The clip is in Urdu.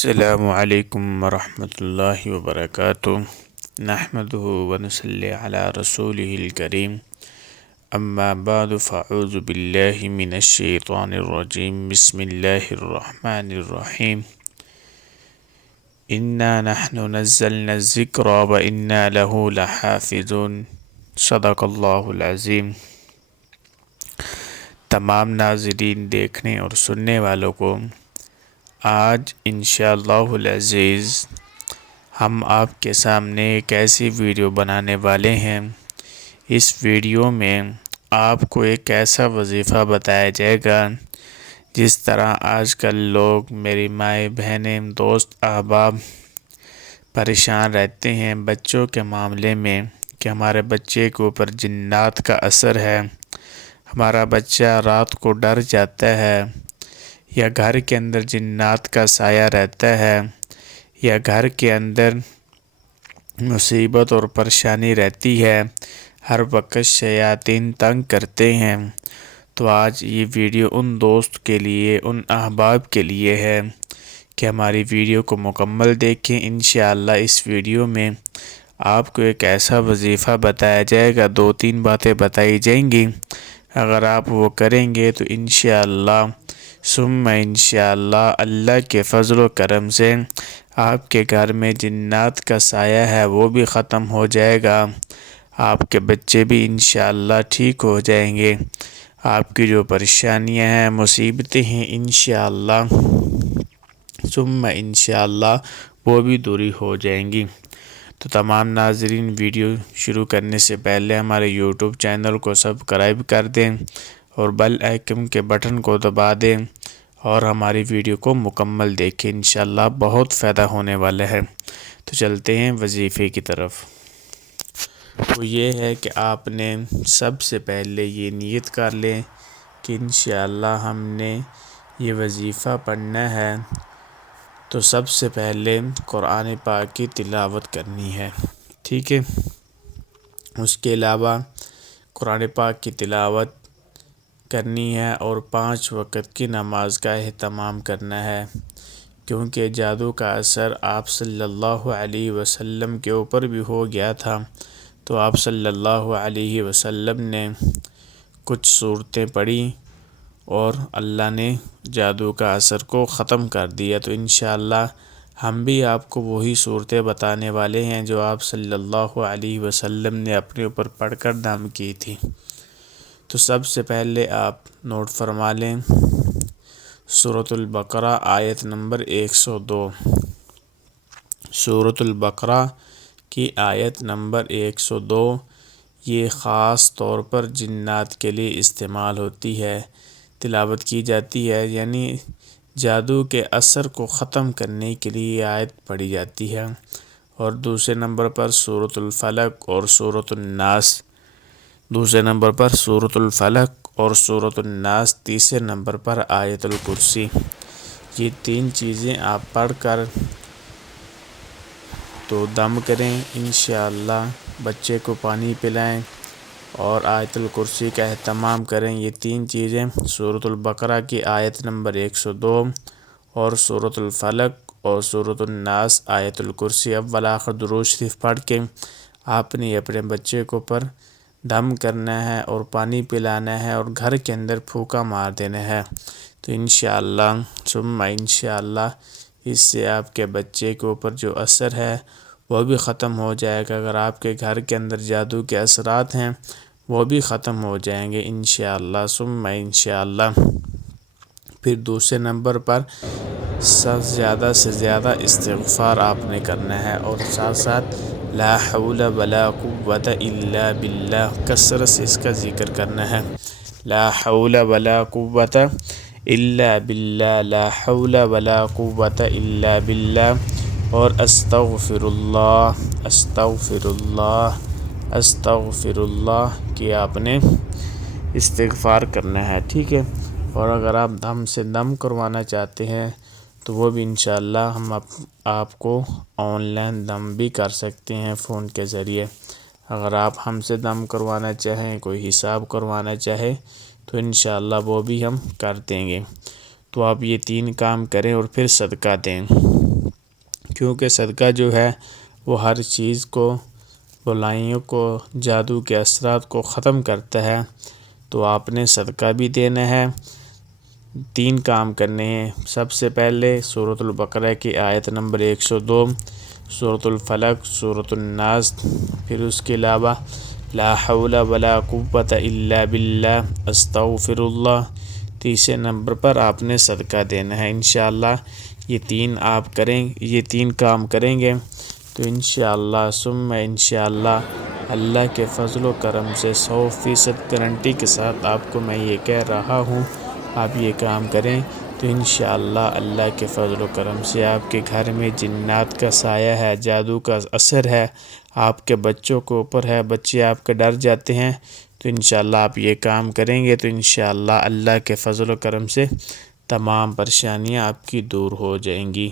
السلام علیکم ورحمۃ اللہ وبرکاتہ نحمده ونصلی علی رسولہ الکریم اما بعد فاعوذ باللہ من الشیطان الرجیم بسم اللہ الرحمن الرحیم انا نحن نزلنا الذکر وانا له لحافظون صدق اللہ العظیم۔ تمام ناظرین دیکھنے اور سننے والوں کو آج انشاءاللہ العزیز ہم آپ کے سامنے ایک ایسی ویڈیو بنانے والے ہیں۔ اس ویڈیو میں آپ کو ایک ایسا وظیفہ بتایا جائے گا جس طرح آج کل لوگ، میری مائیں بہنیں، دوست احباب پریشان رہتے ہیں بچوں کے معاملے میں کہ ہمارے بچے کے اوپر جنات کا اثر ہے، ہمارا بچہ رات کو ڈر جاتا ہے، یا گھر کے اندر جنات کا سایہ رہتا ہے، یا گھر کے اندر مصیبت اور پریشانی رہتی ہے، ہر وقت شیاطین تنگ کرتے ہیں۔ تو آج یہ ویڈیو ان دوست کے لیے، ان احباب کے لیے ہے کہ ہماری ویڈیو کو مکمل دیکھیں۔ انشاءاللہ اس ویڈیو میں آپ کو ایک ایسا وظیفہ بتایا جائے گا، 2-3 باتیں بتائی جائیں گی، اگر آپ وہ کریں گے تو انشاءاللہ ثم انشاءاللہ اللہ کے فضل و کرم سے آپ کے گھر میں جنات کا سایہ ہے وہ بھی ختم ہو جائے گا، آپ کے بچے بھی انشاءاللہ ٹھیک ہو جائیں گے، آپ کی جو پریشانیاں ہیں، مصیبتیں ہیں، انشاءاللہ ثم انشاءاللہ وہ بھی دوری ہو جائیں گی۔ تو تمام ناظرین ویڈیو شروع کرنے سے پہلے ہمارے یوٹیوب چینل کو سبسکرائب کر دیں اور بیل آئکن کے بٹن کو دبا دیں اور ہماری ویڈیو کو مکمل دیکھیں، انشاءاللہ بہت فائدہ ہونے والا ہے۔ تو چلتے ہیں وظیفے کی طرف۔ وہ یہ ہے کہ آپ نے سب سے پہلے یہ نیت کر لیں کہ انشاءاللہ ہم نے یہ وظیفہ پڑھنا ہے، تو سب سے پہلے قرآن پاک کی تلاوت کرنی ہے، ٹھیک ہے۔ اس کے علاوہ قرآن پاک کی تلاوت کرنی ہے اور 5 وقت کی نماز کا اہتمام کرنا ہے، کیونکہ جادو کا اثر آپ صلی اللہ علیہ وسلم کے اوپر بھی ہو گیا تھا، تو آپ صلی اللہ علیہ وسلم نے کچھ صورتیں پڑھی اور اللہ نے جادو کا اثر کو ختم کر دیا۔ تو انشاءاللہ ہم بھی آپ کو وہی صورتیں بتانے والے ہیں جو آپ صلی اللہ علیہ وسلم نے اپنے اوپر پڑھ کر دم کی تھی۔ تو سب سے پہلے آپ نوٹ فرما لیں، سورۃ البقرہ آیت نمبر 102، سورۃ البقرہ کی آیت نمبر 102، یہ خاص طور پر جنات کے لیے استعمال ہوتی ہے، تلاوت کی جاتی ہے، یعنی جادو کے اثر کو ختم کرنے کے لیے یہ آیت پڑھی جاتی ہے۔ اور دوسرے نمبر پر سورۃ الفلق اور سورۃ الناس، دوسرے نمبر پر سورۃ الفلق اور سورۃ الناس، تیسرے نمبر پر آیت الکرسی۔ یہ 3 چیزیں آپ پڑھ کر تو دم کریں، انشاءاللہ بچے کو پانی پلائیں اور آیت الکرسی کا اہتمام کریں۔ یہ 3 چیزیں سورۃ البقرہ کی آیت نمبر 102 اور سورۃ الفلق اور سورۃ الناس، آیت الکرسی، اول آخر درود شریف پڑھ کے آپ نے اپنے بچے کو پر دم کرنا ہے اور پانی پلانا ہے اور گھر کے اندر پھونکا مار دینا ہے، تو انشاءاللہ ثم انشاءاللہ اس سے آپ کے بچے کے اوپر جو اثر ہے وہ بھی ختم ہو جائے گا۔ اگر آپ کے گھر کے اندر جادو کے اثرات ہیں وہ بھی ختم ہو جائیں گے انشاءاللہ ثم انشاءاللہ۔ پھر دوسرے نمبر پر زیادہ سے زیادہ استغفار آپ نے کرنا ہے اور ساتھ ساتھ لا حول ولا قوت الا باللہ کثرت سے اس کا ذکر کرنا ہے، لا حول ولا قوت الا باللہ، لا حول ولا قوت الا باللہ، اور استغفر اللہ، استغفر اللہ، استغفر اللہ کی آپ نے استغفار کرنا ہے، ٹھیک ہے۔ اور اگر آپ دم سے دم کروانا چاہتے ہیں تو وہ بھی انشاءاللہ ہم آپ کو آن لائن دم بھی کر سکتے ہیں فون کے ذریعے۔ اگر آپ ہم سے دم کروانا چاہیں، کوئی حساب کروانا چاہے تو انشاءاللہ وہ بھی ہم کر دیں گے۔ تو آپ یہ 3 کام کریں اور پھر صدقہ دیں۔ کیونکہ صدقہ جو ہے وہ ہر چیز کو، بلائیوں کو، جادو کے اثرات کو ختم کرتا ہے۔ تو آپ نے صدقہ بھی دینا ہے۔ 3 کام کرنے ہیں۔ سب سے پہلے سورۃ البقرہ کی آیت نمبر 102، سورۃ الفلق، سورۃ الناس، پھر اس کے علاوہ لا حول ولا قوت الا باللہ، استغفر اللہ۔ تیسرے نمبر پر آپ نے صدقہ دینا ہے۔ انشاءاللہ یہ 3 کام کریں گے تو انشاءاللہ ثم انشاءاللہ اللہ کے فضل و کرم سے 100% گارنٹی کے ساتھ آپ کو میں یہ کہہ رہا ہوں، آپ یہ کام کریں تو انشاءاللہ اللہ کے فضل و کرم سے آپ کے گھر میں جنات کا سایہ ہے، جادو کا اثر ہے، آپ کے بچوں کے اوپر ہے، بچے آپ کے ڈر جاتے ہیں، تو انشاءاللہ آپ یہ کام کریں گے تو انشاءاللہ اللہ کے فضل و کرم سے تمام پریشانیاں آپ کی دور ہو جائیں گی۔